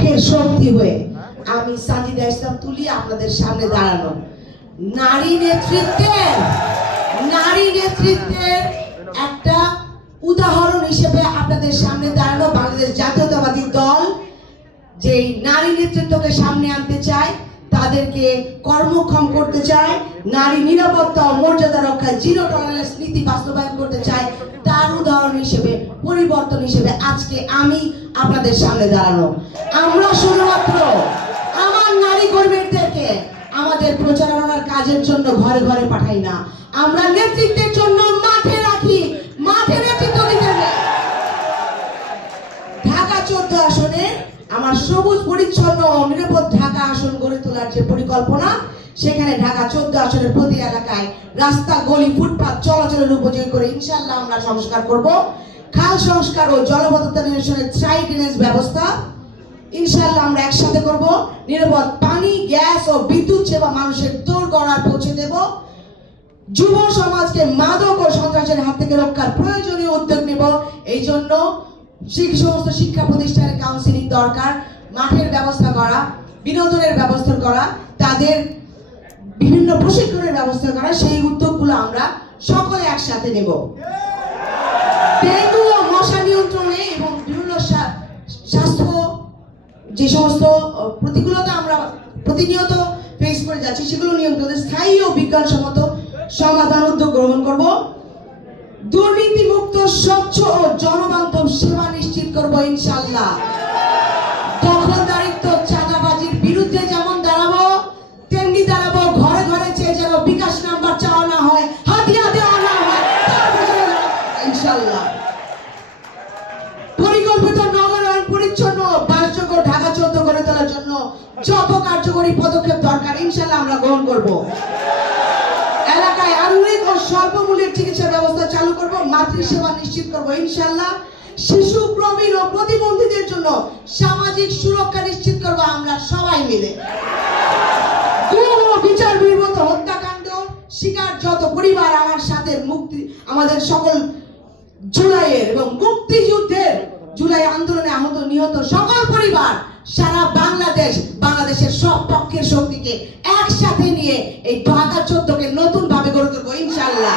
পক্ষের শক্তি হয়ে আমি সাজিদা ইসলাম তুলি আপনাদের সামনে দাঁড়ানো। নারী নেতৃত্বের একটা উদাহরণ হিসেবে আপনাদের সামনে দাঁড়ানো বাংলাদেশ জাতীয়তাবাদী দল যেই নারী নেতৃত্বকে সামনে আনতে চায়, তাদেরকে কর্মক্ষম করতে চায়, নারী নিরাপত্তা ও মর্যাদা রক্ষায় জিরো টলারেন্স নীতি বাস্তবায়ন করতে চায়, তার উদাহরণ হিসেবে, পরিবর্তন হিসেবে আজকে আমি আপনাদের সামনে দাঁড়ানো। আমরা শুধুমাত্র আমার নারী কর্মীদেরকে আমাদের প্রচারণার কাজের জন্য ঘরে ঘরে পাঠাই না, আমরা নেতৃত্বের জন্য মাঠে রাখি, মাঠে নেতৃত্ব দিতে হবে। ঢাকা 14 আসনে আমার সবুজ পরিচ্ছন্ন ও নিরাপদ ঢাকা আসন গড়ে তোলার যে পরিকল্পনা, সেখানে ঢাকা 14 আসনের প্রতি এলাকায় রাস্তা, গলি, ফুটপাত চলাচলের উপযোগী করে ইনশাআল্লাহ আমরা সংস্কার করব। খাল সংস্কার ও জলবদ্ধতা নিরসনের স্থায়ী ড্রেনেজ ব্যবস্থা ইনশাআল্লাহ আমরা একসাথে করব। নিরাপদ পানি, গ্যাস ও বিদ্যুৎ সেবা মানুষের দোরগড়ায় পৌঁছে দেব। যুব সমাজকে মাদক ও সন্ত্রাসের হাত থেকে রক্ষার প্রয়োজনীয় উদ্যোগ নেব। এই জন্য সমস্ত শিক্ষা প্রতিষ্ঠানের কাউন্সিলিং দরকার, মাঠের ব্যবস্থা করা, বিনোদনের ব্যবস্থা করা, তাদের বিভিন্ন প্রশিক্ষণের ব্যবস্থা করা, সেই উদ্যোগগুলো আমরা সকলে একসাথে নেব। ডেঙ্গু ও মশা নিয়ন্ত্রণে এবং বিভিন্ন স্বাস্থ্য যে সমস্ত প্রতিকূলতা আমরা প্রতিনিয়ত ফেস করে যাচ্ছি, সেগুলো নিয়ন্ত্রণে স্থায়ী ও বিজ্ঞানসম্মত সমাধান উদ্যোগ গ্রহণ করব। দুর্নীতিমুক্ত, স্বচ্ছ ও জনবান্ধব সেবা নিশ্চিত করব ইনশাআল্লাহ। দখলদারিত্ব, চাঁদাবাজির বিরুদ্ধে যেমন দাঁড়াবো, তেমনি দাঁড়াবো ঘরে ঘরে চেয়ে যেন বিকাশ নাম্বার চাওয়া না হয়, হাতিয়া দেওয়া না হয়, ইনশাআল্লাহ। পরিকল্পিত নগরায়ণ, পরিচ্ছন্ন বাসযোগ্য ঢাকা 14 গড়ে তোলার জন্য যত কার্যকরী পদক্ষেপ দরকার ইনশাআল্লাহ আমরা গ্রহণ করব। এলাকায় আধুনিক ও স্বল্পমূল্যের চিকিৎসা ব্যবস্থা চালু করব, মাতৃসেবা নিশ্চিত করব ইনশাআল্লাহ। শিশু, প্রবীণ ও প্রতিবন্ধীদের জন্য সামাজিক সুরক্ষা নিশ্চিত করব আমরা সবাই মিলে। গুম ও বিচার বহির্ভূত হত্যাকাণ্ড শিকার যত পরিবার আমার সাথে আমাদের সকল জুলাইয়ের এবং মুক্তিযুদ্ধের জুলাই আন্দোলনে আহত নিহত সকল পরিবার সারা বাংলাদেশের সব পক্ষের শক্তিকে একসাথে নিয়ে এই ঢাকা 14কে নতুন ভাবে গড়ে তুলব ইনশাআল্লাহ।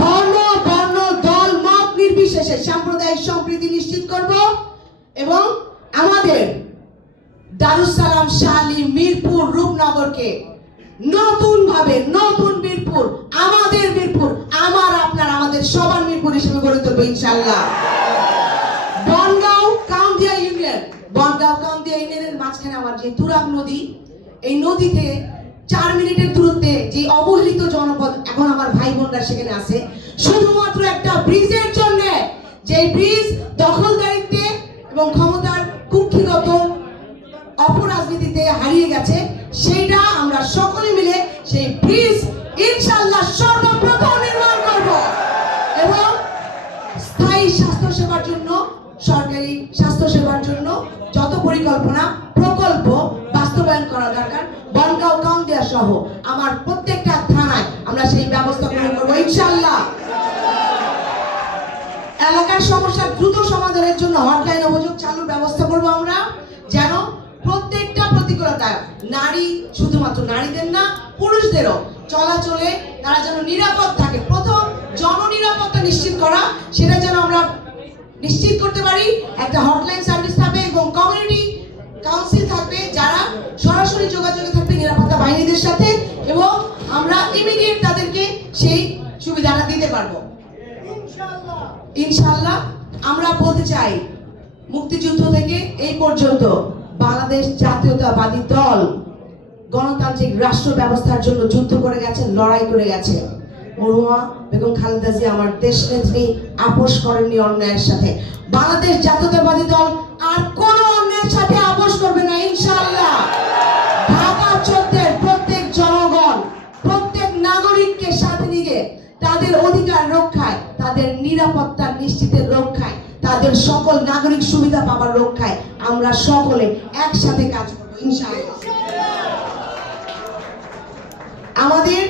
ধর্ম, বর্ণ, দল, মত নির্বিশেষে সাম্প্রদায়িক সম্প্রীতি নিশ্চিত করব এবং আমাদের দারুস সালাম, শাহলী, মিরপুর, রূপনগরকে নতুন ভাবে, নতুন মিরপুর, আমাদের মিরপুর, আপনার আমাদের সবার মিরপুর হিসেবে গড়ে তুলব ইনশাআল্লাহ। বনগাঁও কাউন্দিয়া ইউনিয়নের মাঝখানে আমার যে তুরাগ নদী, এই নদীতে 4 মিনিটের দূরত্বে যে অবহেলিত জনপদ, এখন আমার ভাই বোনরা সেখানে আছে, শুধুমাত্র একটা ব্রিজের জন্য, যে ব্রিজ দখলদারিত্বে এবং ক্ষমতার কুক্ষিগত অপরাজনীতিতে হারিয়ে গেছে, সেইটা আমরা সকলে মিলে সেই ব্রিজ ইনশাআল্লাহ সর্বপ্রথম নির্মাণ করব এবং স্থায়ী স্বাস্থ্য সেবার জন্য, সরকারি স্বাস্থ্য সেবার জন্য যত পরিকল্পনা, প্রকল্প বাস্তবায়ন করা দরকার, বনগাঁও, কাউন্দিয়া সহ আমার প্রত্যেকটা থানায় আমরা সেই ব্যবস্থা গ্রহণ করব ইনশাআল্লাহ। এলাকার সমস্যা দ্রুত সমাধানের জন্য হটলাইন অভিযোগ চালুর ব্যবস্থা করব আমরা, যেন প্রত্যেকটা প্রতিকূলতা, নারী, শুধুমাত্র নারীদের না, পুরুষদেরও চলাচলে তারা যেন নিরাপদ থাকে। প্রথম জননিরাপত্তা নিশ্চিত করা, সেটা যেন আমরা নিশ্চিত করতে পারি। একটা হটলাইন সার্ভিস থাকবে এবং কমিউনিটি কাউন্সিল থাকবে, যারা সরাসরি যোগাযোগে থাকবে নিরাপত্তা বাহিনীদের সাথে, এবং আমরা ইমিডিয়েট তাদেরকে সেই সুবিধাটা দিতে পারবো ইনশাআল্লাহ। আমরা বলতে চাই, মুক্তিযুদ্ধ থেকে এই পর্যন্ত বাংলাদেশ জাতীয়তাবাদী দল গণতান্ত্রিক রাষ্ট্র ব্যবস্থার জন্য যুদ্ধ করে গেছে, লড়াই করে গেছে। মরহুমা বেগম খালেদা জিয়া আমার দেশ নেত্রী আপোষ করেননি অন্যায়ের সাথে। বাংলাদেশ জাতীয়তাবাদী দল আর কোন অন্যায়ের সাথে আপোষ করবে না ইনশাআল্লাহ। ঢাকা 14 প্রত্যেক জনগণ, প্রত্যেক নাগরিককে সাথে নিয়ে তাদের অধিকার রক্ষায়, তাদের নিরাপত্তা নিশ্চিতের রক্ষায়, তাদের সকল নাগরিক সুবিধা পাওয়ার রক্ষায় আমরা সকলে একসাথে কাজ করব ইনশাআল্লাহ। আমাদের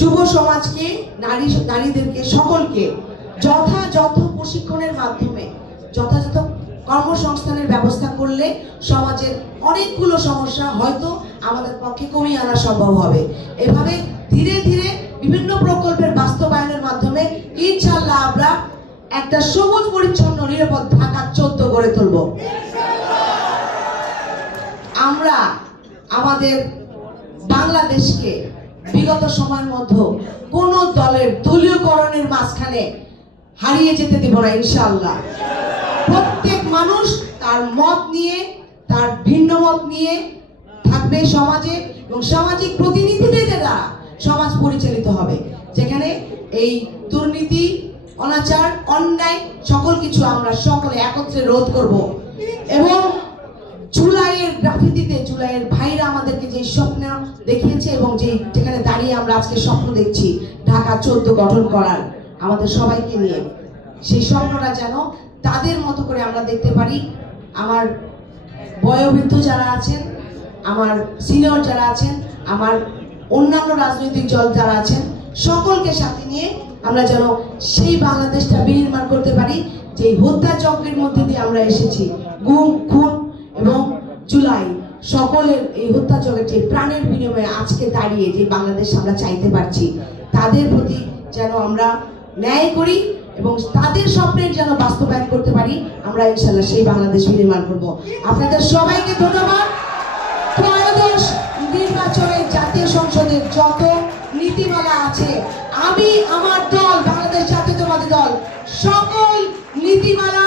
যুব সমাজকে, নারীদেরকে সকলকে যথাযথ প্রশিক্ষণের মাধ্যমে, যথাযথ কর্মসংস্থানের ব্যবস্থা করলে সমাজের অনেকগুলো সমস্যা হয়তো আমাদের পক্ষে কমিয়ে আনা সম্ভব হবে। এভাবে ধীরে ধীরে বিভিন্ন প্রকল্পের বাস্তবায়নের মাধ্যমে ইনশাআল্লাহ আমরা একটা সবুজ পরিচ্ছন্ন নিরাপদ ঢাকা 14 গড়ে তুলব। আমরা আমাদের বাংলাদেশকে বিগত সময়ের মধ্যে কোন দলের দলীয়করণের মাঝখানে হারিয়ে যেতে দেব না ইনশাআল্লাহ। প্রত্যেক মানুষ তার মত নিয়ে, তার ভিন্ন মত নিয়ে থাকবে সমাজে, এবং সামাজিক প্রতিনিধিদের দ্বারা সমাজ পরিচালিত হবে, যেখানে এই দুর্নীতি, অনাচার, অন্যায় সকল কিছু আমরা সকলে একত্রে রোধ করব। এবং জুলাইয়ের গ্রাফিতিতে জুলাইয়ের ভাইরা আমাদেরকে যে স্বপ্ন দেখিয়েছে এবং যেখানে দাঁড়িয়ে আমরা আজকে স্বপ্ন দেখছি ঢাকা 14 গঠন করার আমাদের সবাইকে নিয়ে, সেই স্বপ্নটা যেন তাদের মতো করে আমরা দেখতে পারি। আমার বয়োবৃদ্ধ যারা আছেন, আমার সিনিয়র যারা আছেন, আমার অন্যান্য রাজনৈতিক দল যারা আছেন, সকলকে সাথে নিয়ে আমরা যেন সেই বাংলাদেশটা বিনির্মাণ করতে পারি যে হত্যাযজ্ঞের মধ্যে দিয়ে আমরা এসেছি। গুম, খুন এবং জুলাই সকলের এই হত্যাযজ্ঞের যে প্রাণের বিনিময়ে আজকে দাঁড়িয়ে যে বাংলাদেশ আমরা চাইতে পারছি, তাদের প্রতি যেন আমরা ন্যায় করি এবং তাদের স্বপ্নের যেন বাস্তবায়ন করতে পারি। আমরা ইনশাআল্লাহ সেই বাংলাদেশ নির্মাণ করব। আপনাদের সবাইকে ধন্যবাদ। ত্রয়োদশ নির্বাচনে জাতীয় সংসদের যত নীতিমালা আছে, আমি আমার দল বাংলাদেশ জাতীয়তাবাদী দল সকল নীতিমালা